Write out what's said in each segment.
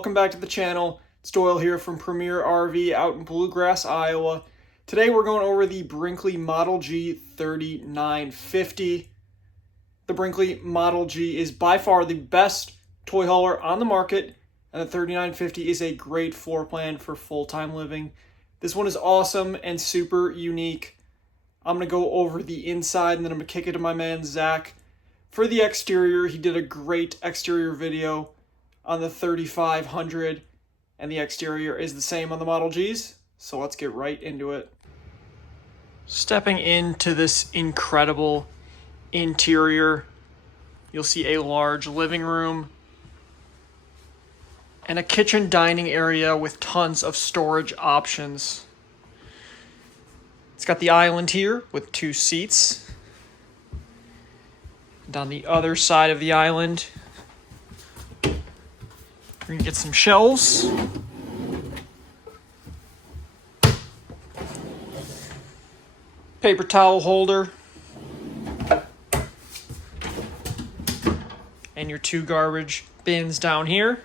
welcome back to the channel. It's Doyle here from Premier RV out in Bluegrass, Iowa. Today we're going over the Brinkley Model G 3950. The Brinkley Model G is by far the best toy hauler on the market, and the 3950 is a great floor plan for full-time living. This one is awesome and super unique. I'm going to go over the inside and then I'm going to kick it to my man Zach. For the exterior, he did a great exterior video on the 3500, and the exterior is the same on the Model Gs, so let's get right into it. Stepping into this incredible interior, you'll see a large living room and a kitchen dining area with tons of storage options. It's got the island here with 2 seats. And on the other side of the island, we're gonna get some shelves. Paper towel holder. And your 2 garbage bins down here.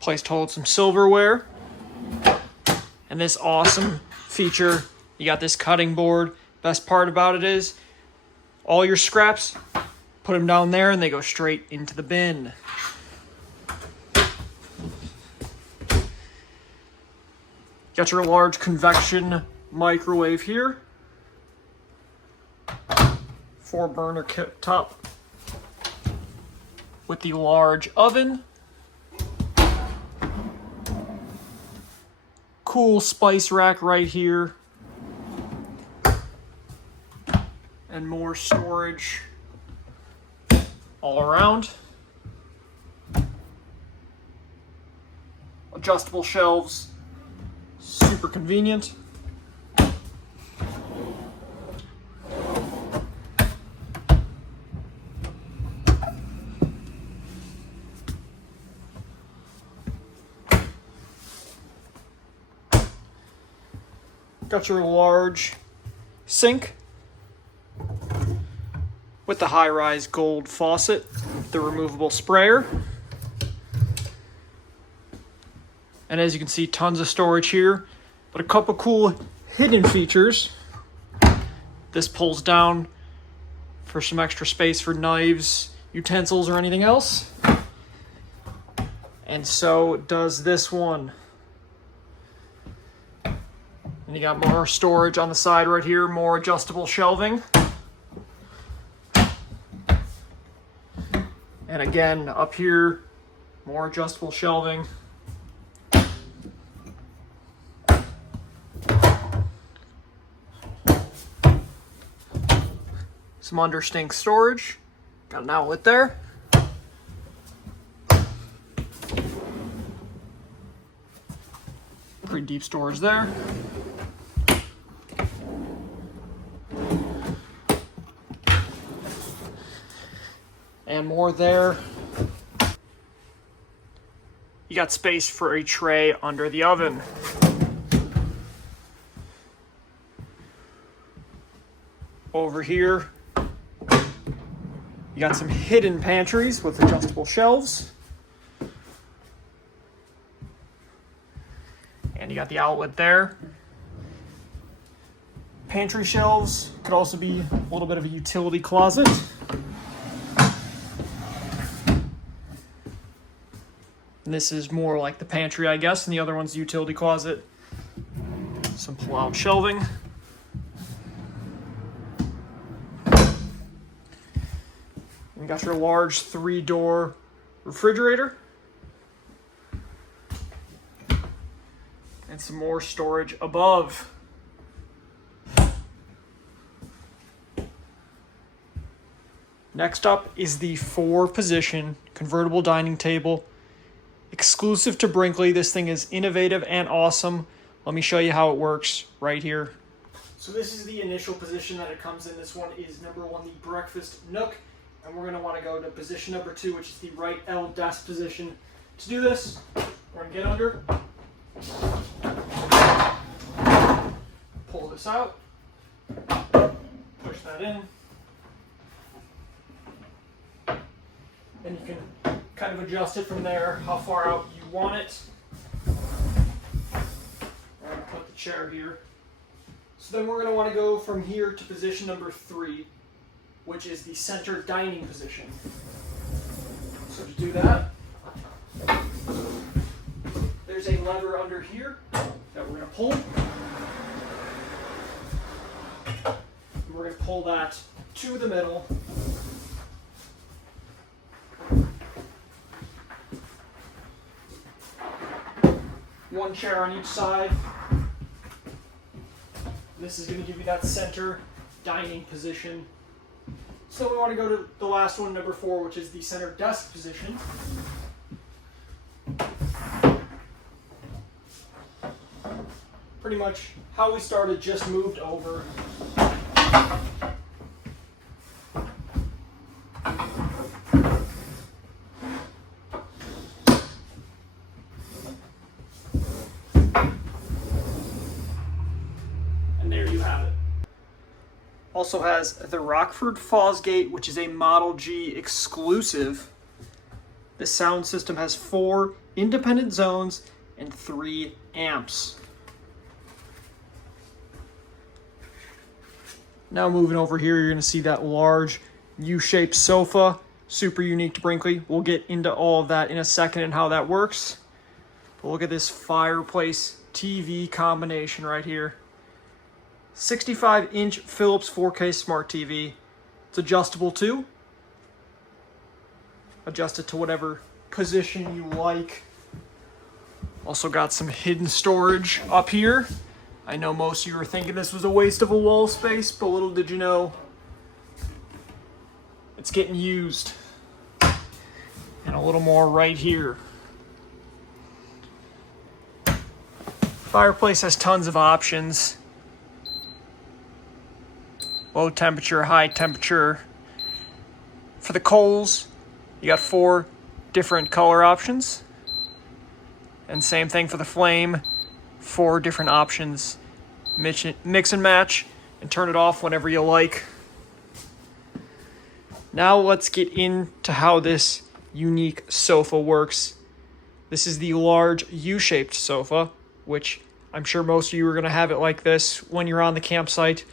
Place to hold some silverware. And this awesome feature, you got this cutting board. Best part about it is all your scraps, put them down there and they go straight into the bin. Got your large convection microwave here. 4-burner cooktop with the large oven. Cool spice rack right here. And more storage all around. Adjustable shelves, super convenient. Got your large sink with the high-rise gold faucet, the removable sprayer. And as you can see, tons of storage here, but a couple cool hidden features. This pulls down for some extra space for knives, utensils, or anything else. And so does this one. And you got more storage on the side right here, more adjustable shelving. And again, up here, more adjustable shelving. Some undersink storage. Got an outlet there. Pretty deep storage there. And more there. You got space for a tray under the oven. Over here, you got some hidden pantries with adjustable shelves. And you got the outlet there. Pantry shelves could also be a little bit of a utility closet. And this is more like the pantry, I guess, and the other one's the utility closet. Some pull-out shelving. And you got your large 3-door refrigerator. And some more storage above. Next up is the 4-position convertible dining table. Exclusive to Brinkley. This thing is innovative and awesome. Let me show you how it works right here. So this is the initial position that it comes in. This one is number 1, the breakfast nook. And we're going to want to go to position number 2, which is the right L desk position. To do this, we're going to get under. Pull this out. Push that in. and you can kind of adjust it from there, how far out you want it. I'm going to put the chair here. So then we're going to want to go from here to position number 3, which is the center dining position. So to do that, there's a lever under here that we're going to pull. And we're going to pull that to the middle. One chair on each side. This is going to give you that center dining position. So we want to go to the last one, number 4, which is the center desk position. Pretty much how we started, just moved over. And there you have it. Also has the Rockford Fosgate, which is a Model G exclusive. This sound system has 4 independent zones and 3 amps. Now moving over here, you're going to see that large U-shaped sofa, super unique to Brinkley. We'll get into all of that in a second and how that works. But look at this fireplace TV combination right here. 65-inch Philips 4K Smart TV. It's adjustable too. Adjust it to whatever position you like. Also got some hidden storage up here. I know most of you were thinking this was a waste of a wall space, but little did you know, it's getting used. And a little more right here. Fireplace has tons of options. Low temperature, high temperature. For the coals, you got 4 different color options. And same thing for the flame. 4 different options. Mix and match and turn it off whenever you like. Now let's get into how this unique sofa works. This is the large U-shaped sofa, which I'm sure most of you are going to have it like this when you're on the campsite.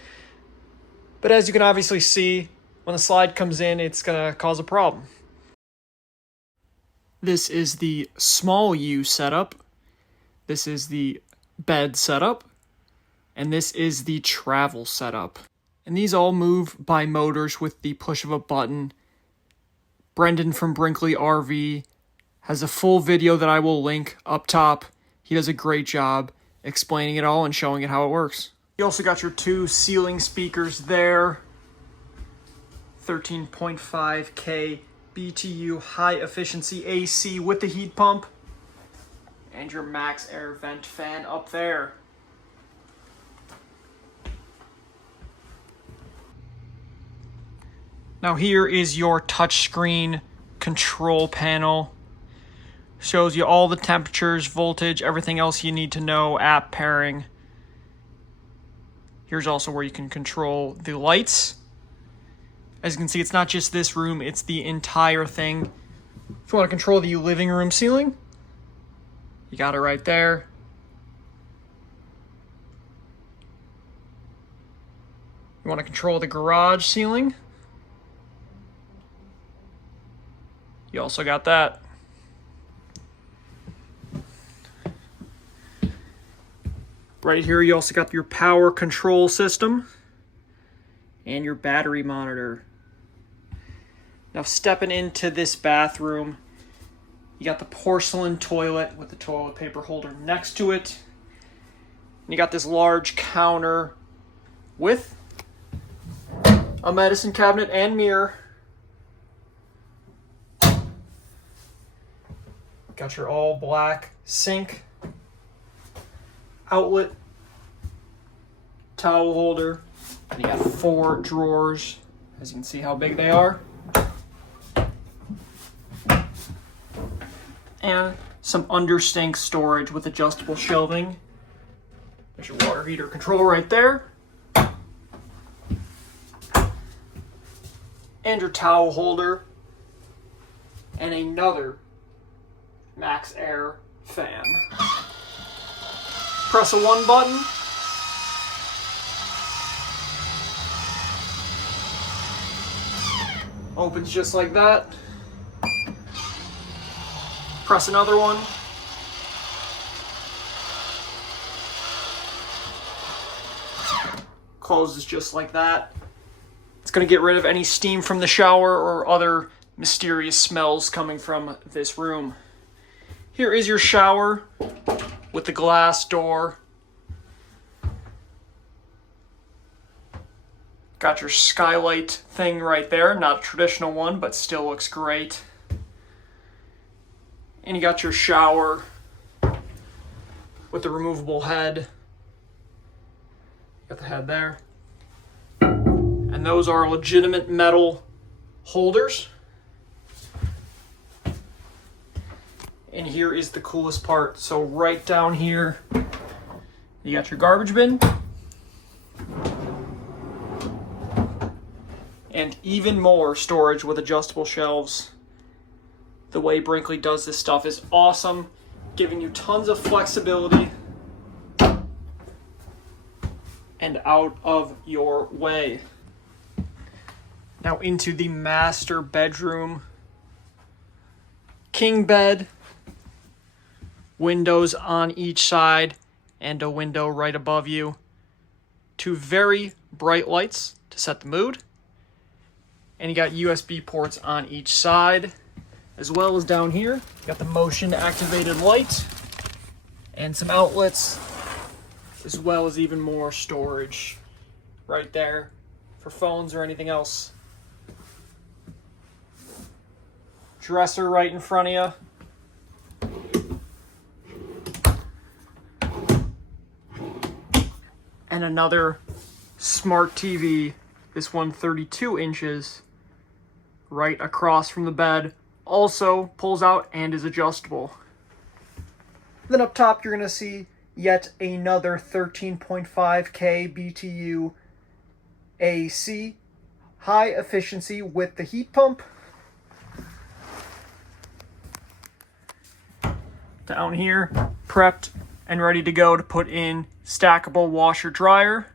But as you can obviously see, when the slide comes in, it's going to cause a problem. This is the small U setup. This is the bed setup, and this is the travel setup. And these all move by motors with the push of a button. Brendan from Brinkley RV has a full video that I will link up top. He does a great job explaining it all and showing it how it works. You also got your 2 ceiling speakers there. 13.5K BTU high efficiency AC with the heat pump. And your max air vent fan up there. Now here is your touchscreen control panel. Shows you all the temperatures, voltage, everything else you need to know, app pairing. Here's also where you can control the lights. As you can see, it's not just this room, it's the entire thing. If you want to control the living room ceiling, you got it right there. You want to control the garage ceiling, you also got that. Right here, you also got your power control system and your battery monitor. Now stepping into this bathroom, you got the porcelain toilet with the toilet paper holder next to it. And you got this large counter with a medicine cabinet and mirror. Got your all black sink, outlet, towel holder, and you got 4 drawers, as you can see how big they are. And some undersink storage with adjustable shelving. There's your water heater control right there. And your towel holder. and another Max Air fan. Press a 1 button. Opens just like that. Press another one. Closes just like that. It's going to get rid of any steam from the shower or other mysterious smells coming from this room. Here is your shower with the glass door. Got your skylight thing right there. Not a traditional one, but still looks great. And you got your shower with the removable head. Got the head there. And those are legitimate metal holders. And here is the coolest part. So right down here, you got your garbage bin. And even more storage with adjustable shelves. The way Brinkley does this stuff is awesome, giving you tons of flexibility and out of your way. Now into the master bedroom. King bed. Windows on each side and a window right above you. 2 very bright lights to set the mood. And you got USB ports on each side, as well as down here. You got the motion activated light and some outlets, as well as even more storage right there for phones or anything else. Dresser right in front of you. And another smart TV, this one 32 inches, right across from the bed. Also pulls out and is adjustable. Then up top you're going to see yet another 13.5K BTU AC, high efficiency with the heat pump. Down here, prepped and ready to go to put in stackable washer dryer.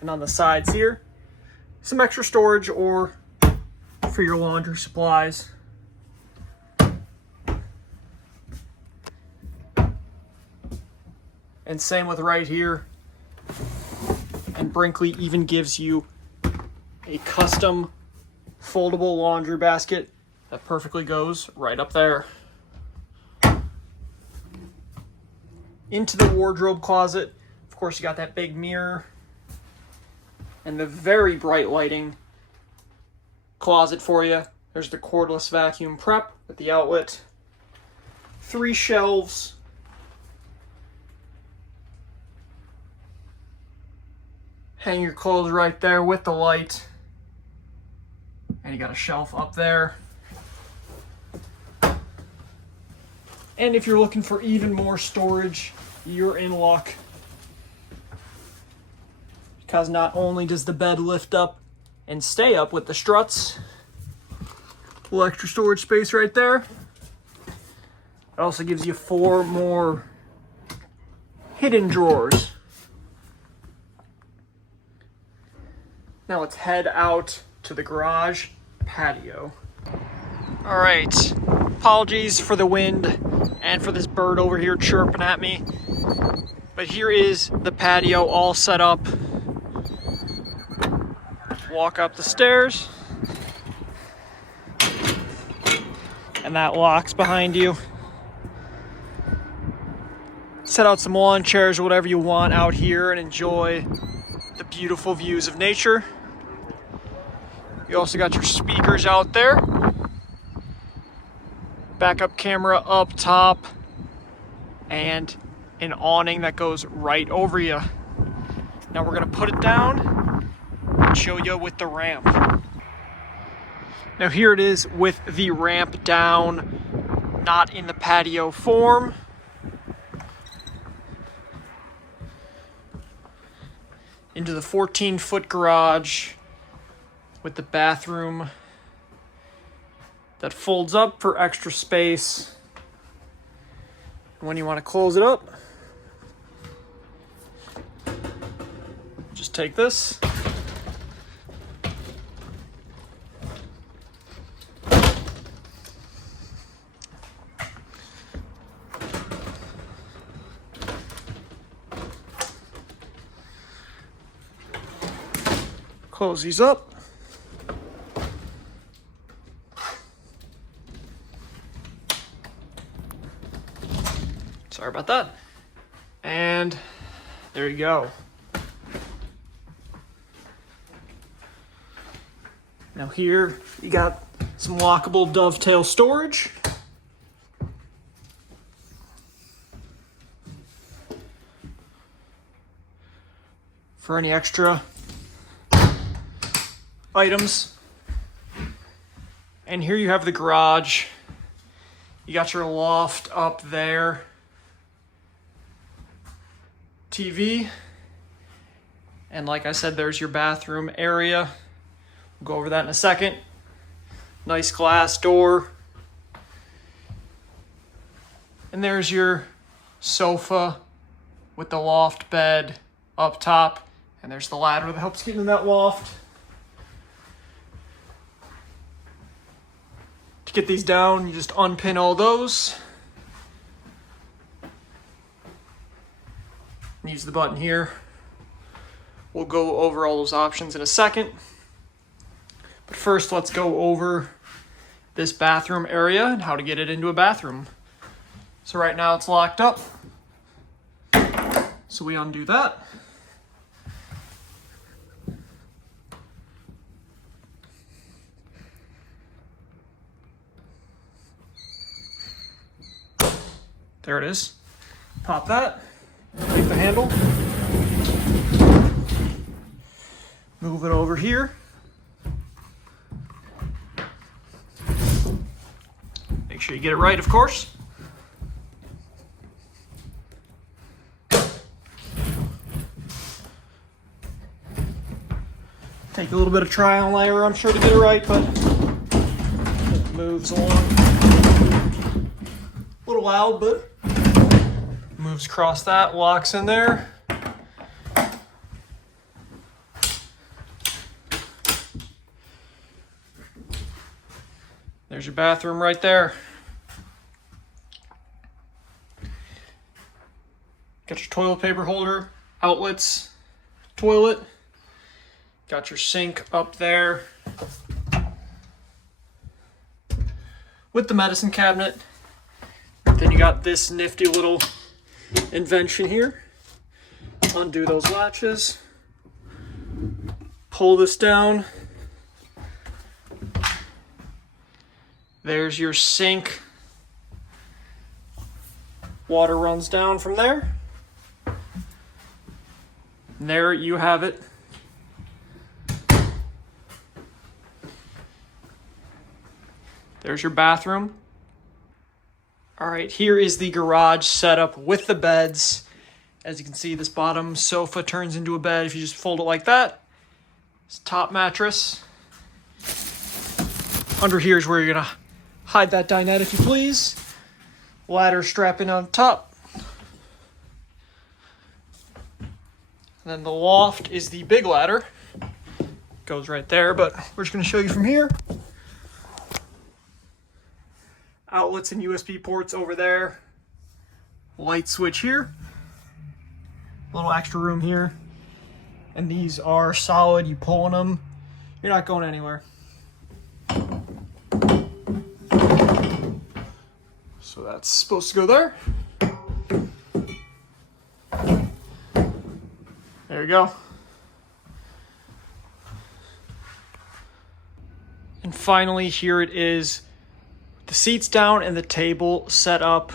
And on the sides here, some extra storage or for your laundry supplies. And same with right here. And Brinkley even gives you a custom foldable laundry basket that perfectly goes right up there. Into the wardrobe closet. Of course, you got that big mirror. And the very bright lighting closet for you. There's the cordless vacuum prep with the outlet. 3 shelves. Hang your clothes right there with the light. And you got a shelf up there. And if you're looking for even more storage, you're in luck. Because not only does the bed lift up and stay up with the struts, a little extra storage space right there. It also gives you 4 more hidden drawers. Now let's head out to the garage patio. All right, apologies for the wind and for this bird over here chirping at me. But here is the patio all set up. Walk up the stairs. And that locks behind you. Set out some lawn chairs or whatever you want out here and enjoy the beautiful views of nature. You also got your speakers out there. Backup camera up top. And an awning that goes right over you. Now we're gonna put it down and show you with the ramp. Now here it is with the ramp down, not in the patio form. Into the 14-foot garage with the bathroom that folds up for extra space. When you want to close it up, just take this. Close these up. Sorry about that. And there you go. Now here you got some lockable dovetail storage. For any extra items. And here you have the garage. You got your loft up there. TV. And like I said, there's your bathroom area. We'll go over that in a second. Nice glass door. And there's your sofa with the loft bed up top. And there's the ladder that helps get into that loft. To get these down, you just unpin all those. And use the button here. We'll go over all those options in a second. But first, let's go over this bathroom area and how to get it into a bathroom. So right now it's locked up. So we undo that. There it is. Pop that, take the handle, move it over here. Make sure you get it right, of course. Take a little bit of trial and error, I'm sure, to get it right, but it moves along. A little loud, but moves across that, locks in there. There's your bathroom right there. Got your toilet paper holder, outlets, toilet. Got your sink up there with the medicine cabinet. Then you got this nifty little invention here. Undo those latches. Pull this down. There's your sink. Water runs down from there. And there you have it. There's your bathroom. All right, here is the garage setup with the beds. As you can see, this bottom sofa turns into a bed if you just fold it like that. It's top mattress. Under here is where you're gonna hide that dinette if you please. Ladder strapping on top. And then the loft is the big ladder. Goes right there, but we're just gonna show you from here. Outlets and USB ports over there. Light switch here. A little extra room here. And these are solid. You pull on them, you're not going anywhere. So that's supposed to go there. There you go. And finally, here it is. The seats down and the table set up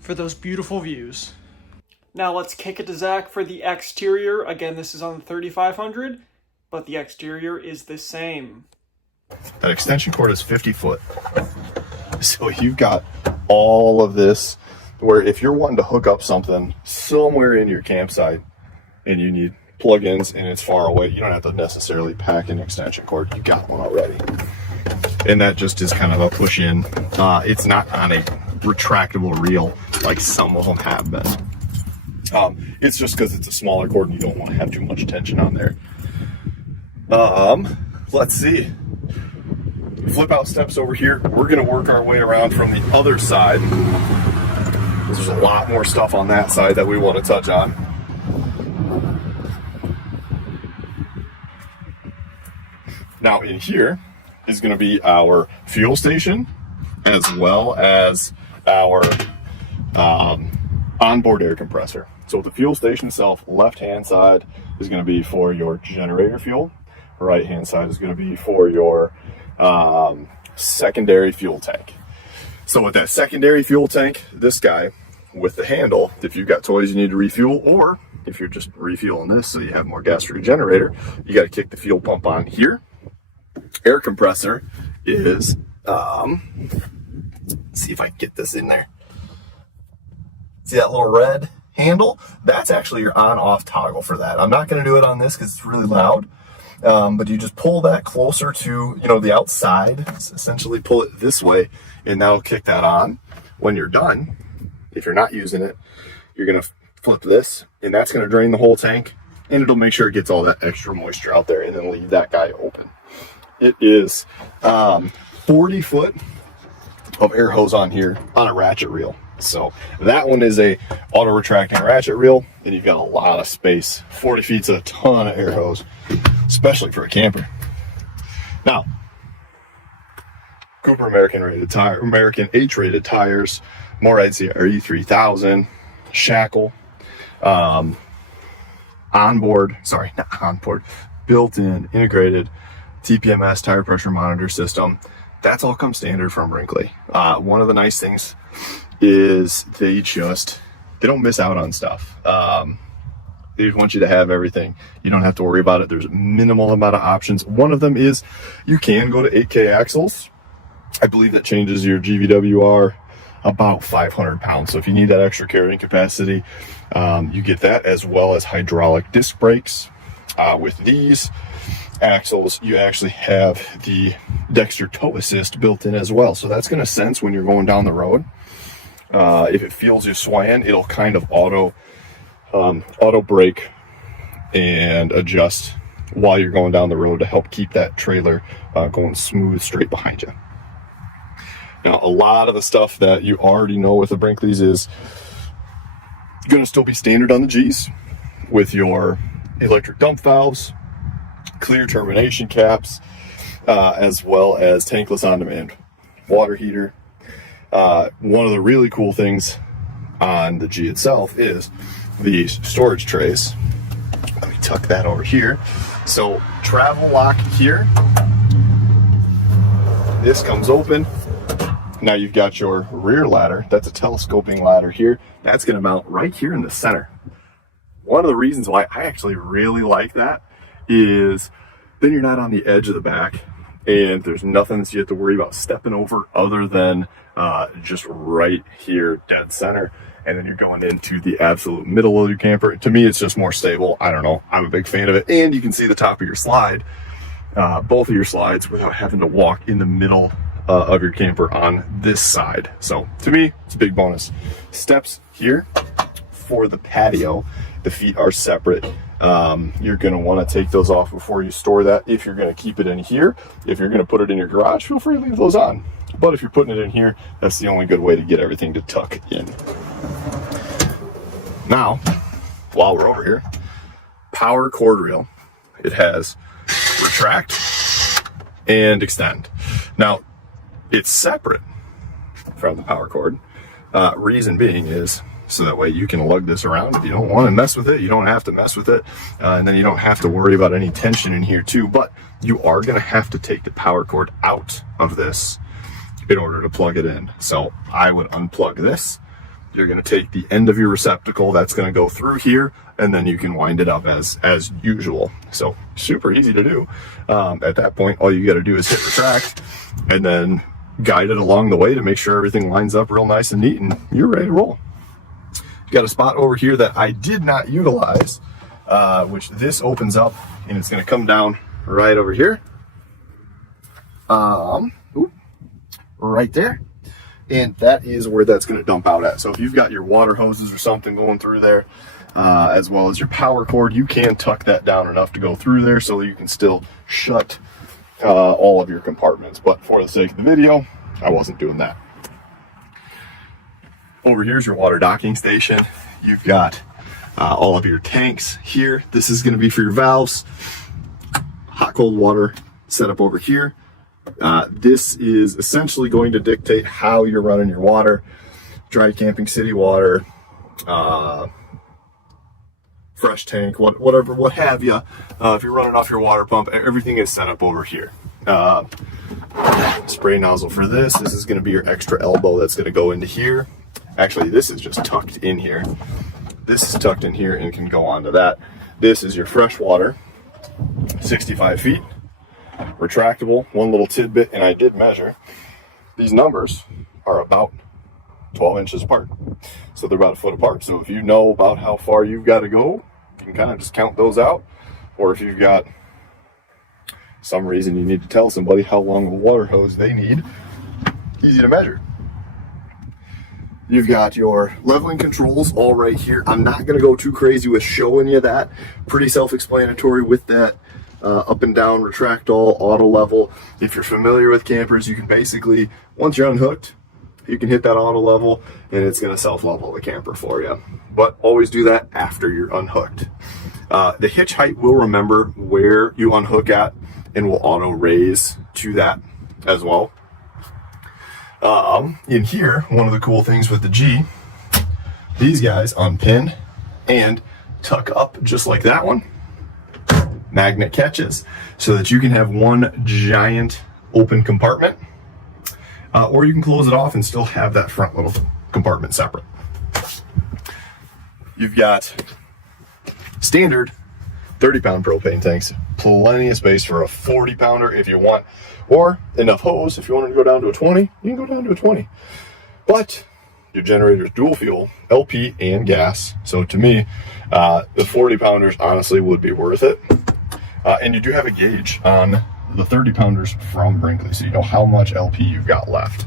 for those beautiful views. Now let's kick it to Zach for the exterior. Again, this is on the 3500, but the exterior is the same. That extension cord is 50 foot. So you've got all of this where if you're wanting to hook up something somewhere in your campsite and you need plug-ins and it's far away, you don't have to necessarily pack an extension cord. You got one already. And that just is kind of a push in. It's not on a retractable reel like some of them have been. It's just because it's a smaller cord and you don't want to have too much tension on there. Let's see. Flip out steps over here. We're going to work our way around from the other side. There's a lot more stuff on that side that we want to touch on. Now in here is going to be our fuel station as well as our onboard air compressor. So the fuel station itself, left hand side is going to be for your generator fuel. Right hand side is going to be for your secondary fuel tank. So with that secondary fuel tank, this guy with the handle, if you've got toys you need to refuel, or if you're just refueling this so you have more gas for your generator, you got to kick the fuel pump on here. Air compressor is, let's see if I can get this in there. See that little red handle? That's actually your on-off toggle for that. I'm not going to do it on this because it's really loud. But you just pull that closer to, the outside, essentially pull it this way, and that'll kick that on. When you're done, if you're not using it, you're going to flip this, and that's going to drain the whole tank, and it'll make sure it gets all that extra moisture out there, and then leave that guy open. It is 40 foot of air hose on here on a ratchet reel. So that one is a auto retracting ratchet reel, and you've got a lot of space. 40 feet's a ton of air hose, especially for a camper. Now, Cooper American H-rated tires, Moride CRE 3000, Shackle, built-in integrated TPMS tire pressure monitor system. That's all comes standard from Brinkley. One of the nice things is they don't miss out on stuff. They want you to have everything. You don't have to worry about it. There's a minimal amount of options. One of them is you can go to 8K axles. I believe that changes your GVWR about 500 pounds. So if you need that extra carrying capacity, you get that, as well as hydraulic disc brakes. With these axles, you actually have the Dexter tow assist built in as well. So that's going to sense when you're going down the road. If it feels you swaying, it'll kind of auto brake and adjust while you're going down the road to help keep that trailer going smooth straight behind you. Now, a lot of the stuff that you already know with the Brinkleys is going to still be standard on the Gs, with your electric dump valves, clear termination caps, as well as tankless on-demand water heater. One of the really cool things on the G itself is the storage trays. Let me tuck that over here. So travel lock here. This comes open. Now you've got your rear ladder. That's a telescoping ladder here. That's going to mount right here in the center. One of the reasons why I actually really like that is then you're not on the edge of the back, and there's nothing that you have to worry about stepping over other than just right here, dead center. And then you're going into the absolute middle of your camper. To me, it's just more stable. I don't know. I'm a big fan of it. And you can see the top of your slide, both of your slides, without having to walk in the middle of your camper on this side. So to me, it's a big bonus. Steps here for the patio. The feet are separate. You're going to want to take those off before you store that. If you're going to keep it in here, if you're going to put it in your garage, feel free to leave those on. But if you're putting it in here, that's the only good way to get everything to tuck in. Now, while we're over here, power cord reel. It has retract and extend. Now, it's separate from the power cord. Reason being is so that way you can lug this around. If you don't want to mess with it, you don't have to mess with it. And then you don't have to worry about any tension in here too. But you are going to have to take the power cord out of this in order to plug it in. So I would unplug this. You're going to take the end of your receptacle. That's going to go through here, and then you can wind it up as usual. So super easy to do. At that point, all you got to do is hit retract and then guide it along the way to make sure everything lines up real nice and neat, and you're ready to roll. You got a spot over here that I did not utilize which this opens up and it's going to come down right over here. Right there. And that is where that's going to dump out at. So if you've got your water hoses or something going through there, as well as your power cord, you can tuck that down enough to go through there so you can still shut all of your compartments. But for the sake of the video, I wasn't doing that. Over here's your water docking station. You've got all of your tanks here. This is going to be for your valves. Hot, cold water set up over here. This is essentially going to dictate how you're running your water. Dry camping, city water, fresh tank, whatever, what have you. If you're running off your water pump, everything is set up over here. Spray nozzle for this. This is going to be your extra elbow that's going to go into here. Actually, this is just tucked in here. This is tucked in here and can go onto that. This is your fresh water, 65 feet. Retractable. One little tidbit, and I did measure, these numbers are about 12 inches apart, so they're about a foot apart. So if you know about how far you've got to go, you can kind of just count those out. Or if you've got some reason you need to tell somebody how long of a water hose they need, easy to measure. You've got your leveling controls all right here. I'm not going to go too crazy with showing you that. Pretty self-explanatory with that. Up and down, retract all, auto level. If you're familiar with campers, you can basically, once you're unhooked, you can hit that auto level and it's going to self-level the camper for you. But always do that after you're unhooked. The hitch height will remember where you unhook at and will auto raise to that as well. In here, one of the cool things with the G, these guys unpin and tuck up just like that one. Magnet catches so that you can have one giant open compartment, or you can close it off and still have that front little compartment separate. You've got standard 30-pound propane tanks, plenty of space for a 40-pounder if you want, or enough hose if you wanted to go down to a 20, you can go down to a 20. But your generator's dual fuel, LP and gas. So to me, the 40-pounders honestly would be worth it. And you do have a gauge on the 30-pounders from Brinkley, so you know how much LP you've got left.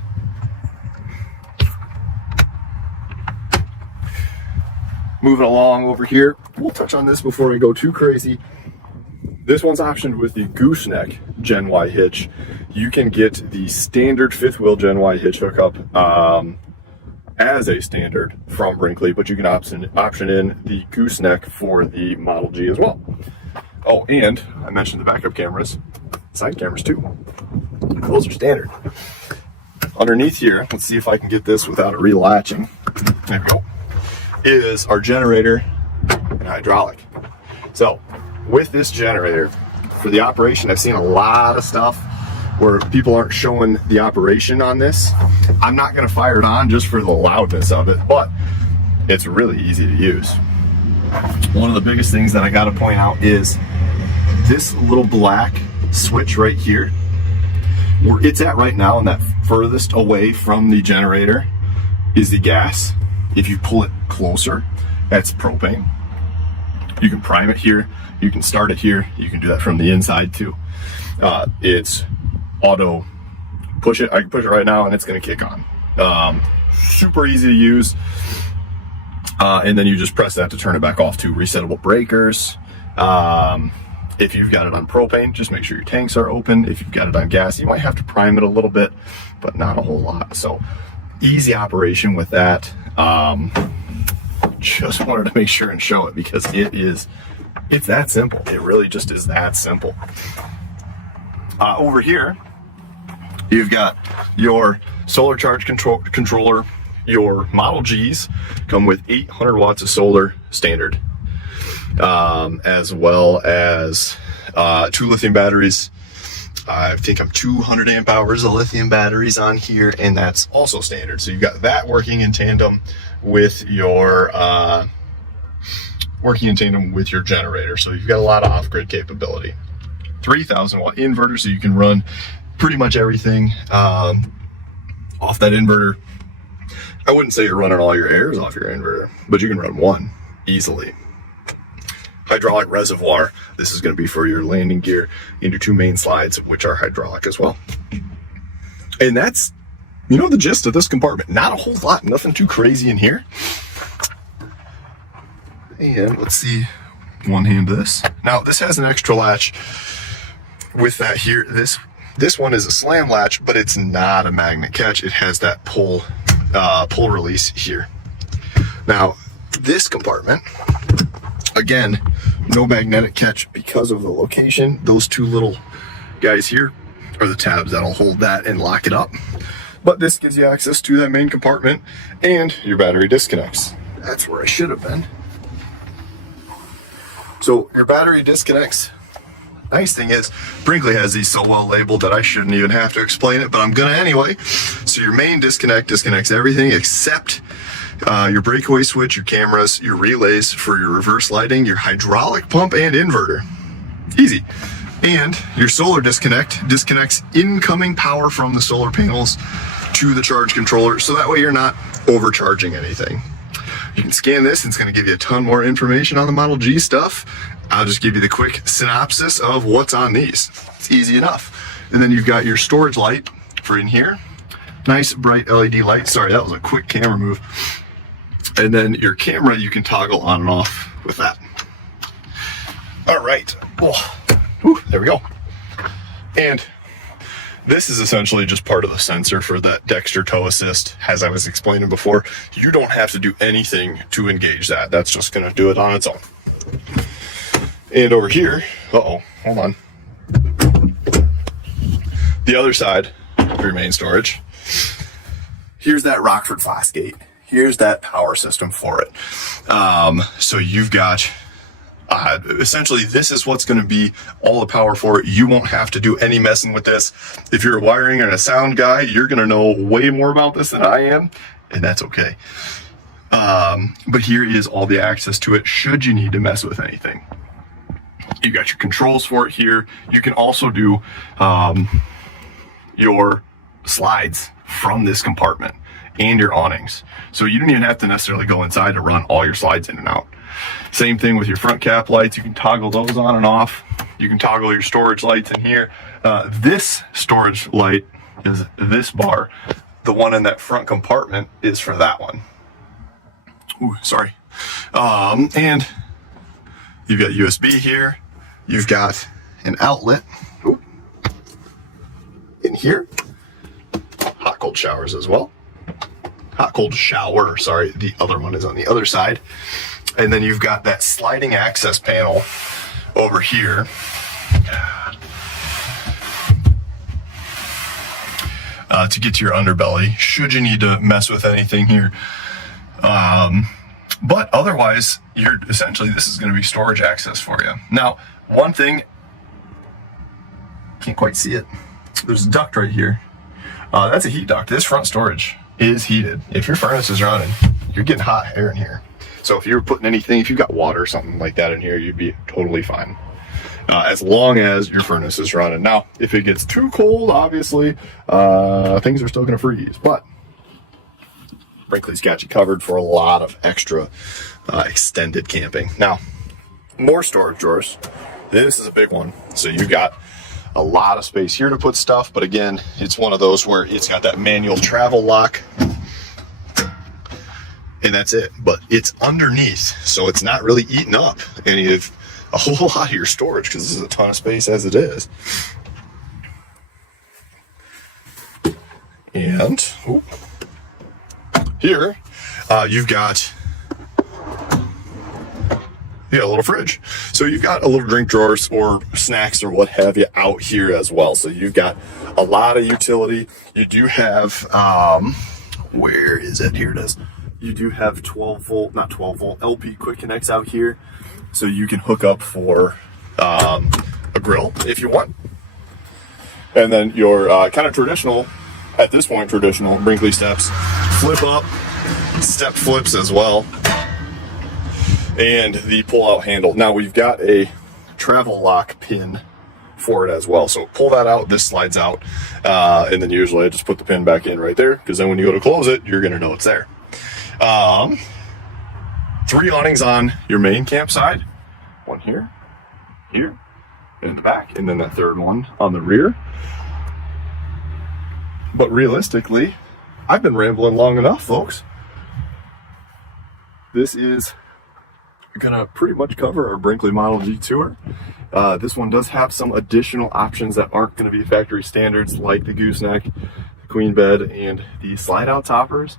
Moving along over here, we'll touch on this before we go too crazy. This one's optioned with the gooseneck Gen Y hitch. You can get the standard fifth wheel Gen Y hitch hookup as a standard from Brinkley, but you can option in the gooseneck for the Model G as well. Oh, and I mentioned the backup cameras, side cameras too. Those are standard. Underneath here, let's see if I can get this without it relatching. There we go. Is our generator and hydraulic. So with this generator, for the operation, I've seen a lot of stuff where people aren't showing the operation on this. I'm not going to fire it on just for the loudness of it, but it's really easy to use. One of the biggest things that I got to point out is this little black switch right here, where it's at right now, and that furthest away from the generator is the gas. If you pull it closer, that's propane. You can prime it here, you can start it here, you can do that from the inside too. It's auto push it. I can push it right now and it's going to kick on. Super easy to use. And then you just press that to turn it back off to resettable breakers. If you've got it on propane, just make sure your tanks are open. If you've got it on gas, you might have to prime it a little bit, but not a whole lot. So easy operation with that. Just wanted to make sure and show it because it's that simple. It really just is that simple. Over here, you've got your solar charge controller. Your Model Gs come with 800 watts of solar standard, as well as 2 lithium batteries. I think I'm 200 amp hours of lithium batteries on here, and that's also standard. So you've got that working in tandem with your generator. So you've got a lot of off-grid capability. 3,000 watt inverter, so you can run pretty much everything off that inverter. I wouldn't say you're running all your airs off your inverter, but you can run one easily. hydraulic reservoir. This is going to be for your landing gear and your two main slides, which are hydraulic as well. And that's, the gist of this compartment. Not a whole lot, nothing too crazy in here. And let's see, one hand this. Now this has an extra latch with that here. This one is a slam latch, but it's not a magnet catch. It has that pull release here. Now this compartment, again, no magnetic catch because of the location. Those two little guys here are the tabs that'll hold that and lock it up. But this gives you access to that main compartment and your battery disconnects. That's where I should have been. So your battery disconnects. Nice thing is, Brinkley has these so well labeled that I shouldn't even have to explain it, but I'm gonna anyway. So your main disconnect disconnects everything except your breakaway switch, your cameras, your relays for your reverse lighting, your hydraulic pump and inverter. Easy. And your solar disconnect disconnects incoming power from the solar panels to the charge controller, so that way you're not overcharging anything. You can scan this, and it's going to give you a ton more information on the Model G stuff. I'll just give you the quick synopsis of what's on these. It's easy enough. And then you've got your storage light for in here. Nice bright LED light. Sorry, that was a quick camera move. And then your camera, you can toggle on and off with that. All right. Whew, there we go. And this is essentially just part of the sensor for that Dexter tow assist. As I was explaining before, you don't have to do anything to engage that. That's just going to do it on its own. And over here, hold on. The other side of your main storage, here's that Rockford Fosgate. Here's that power system for it. So you've got essentially, this is what's going to be all the power for it. You won't have to do any messing with this. If you're a wiring and a sound guy, you're going to know way more about this than I am, and that's okay. But here is all the access to it should you need to mess with anything. You got your controls for it here. You can also do your slides from this compartment and your awnings. So you don't even have to necessarily go inside to run all your slides in and out. Same thing with your front cap lights. You can toggle those on and off. You can toggle your storage lights in here. This storage light is this bar. The one in that front compartment is for that one. Ooh, sorry. And you've got USB here. You've got an outlet in here. Hot cold showers as well. Hot cold shower, sorry. The other one is on the other side. And then you've got that sliding access panel over here. To get to your underbelly, should you need to mess with anything here. But otherwise, this is going to be storage access for you. Now, one thing, can't quite see it. There's a duct right here. That's a heat duct. This front storage is heated. If your furnace is running, you're getting hot air in here. So if you're putting anything, if you've got water or something like that in here, you'd be totally fine. As long as your furnace is running. Now, if it gets too cold, obviously, things are still going to freeze. But Brinkley's got you covered for a lot of extra extended camping. Now, more storage drawers. This is a big one. So you've got a lot of space here to put stuff. But again, it's one of those where it's got that manual travel lock. And that's it. But it's underneath. So it's not really eating up any of a whole lot of your storage because this is a ton of space as it is. And here you've got a little fridge. So you've got a little drink drawers or snacks or what have you out here as well. So you've got a lot of utility. You do have, where is it? Here it is. You do have 12 volt, not 12 volt, LP quick connects out here. So you can hook up for a grill if you want. And then your kind of traditional, at this point, traditional Brinkley steps, flip up, step flips as well. And the pull-out handle. Now we've got a travel lock pin for it as well. So pull that out, this slides out, and then usually I just put the pin back in right there, because then when you go to close it, you're gonna know it's there. 3 awnings on your main campsite, one here, here, and in the back, and then that third one on the rear. But realistically, I've been rambling long enough, folks. This is gonna pretty much cover our Brinkley Model G tour. This one does have some additional options that aren't going to be factory standards, like the gooseneck, the queen bed, and the slide out toppers.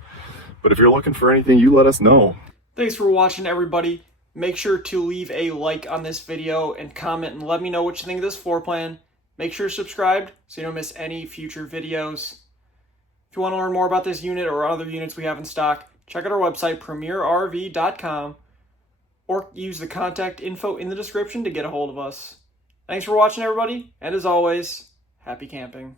But if you're looking for anything, you let us know. Thanks for watching, everybody. Make sure to leave a like on this video and comment and let me know what you think of this floor plan. Make sure you're subscribed so you don't miss any future videos. If you want to learn more about this unit or other units we have in stock, check out our website, premierrv.com, or use the contact info in the description to get a hold of us. Thanks for watching, everybody, and as always, happy camping.